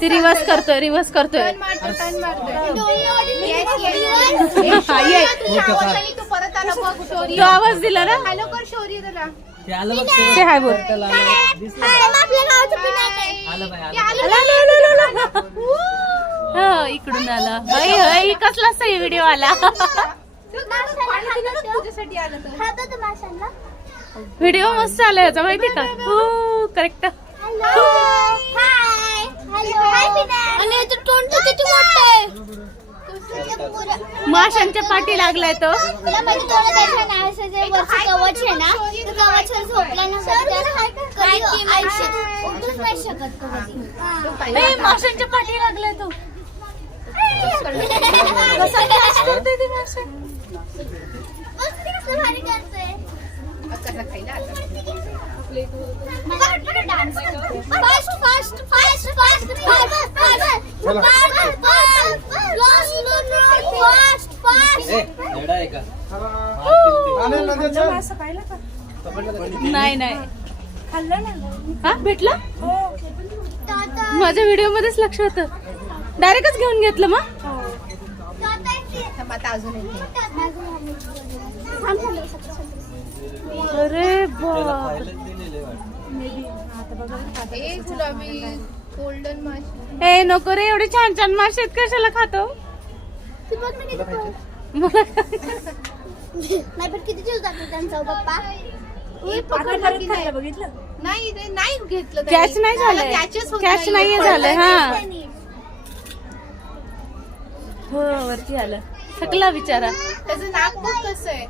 ती रिवर्स करतोय तो आवाज दिला ना. हॅलो कर शौर्य त्याला. ते हाय बोल. इकडून आला. कसला सही व्हिडिओ आला. व्हिडिओ मस्त आला याचा माहिती का. हो करेक्ट. माशांच्या पाठी लागलाय तो. कवच आहे ना कवचवर झोपला नाही माशांच्या पाठी लागलाय तो. नाही नाही खाल्लं ना. हा भेटला. माझ्या व्हिडिओ मध्येच लक्ष होतं. डायरेक्टच घेऊन घेतलं मग. अरे गोल्डन मासे. ए नको रे एवढे छान छान मासे कशाला खातो. नाही पण किती जीव जातो त्यांचा पप्पा. बघितलं नाही घेतलं. कॅच नाही झालंय. कॅच नाहीये झालंय. हा हो वरती आलं. थकला बिचारा. त्याचं नाक बघ कसं आहे.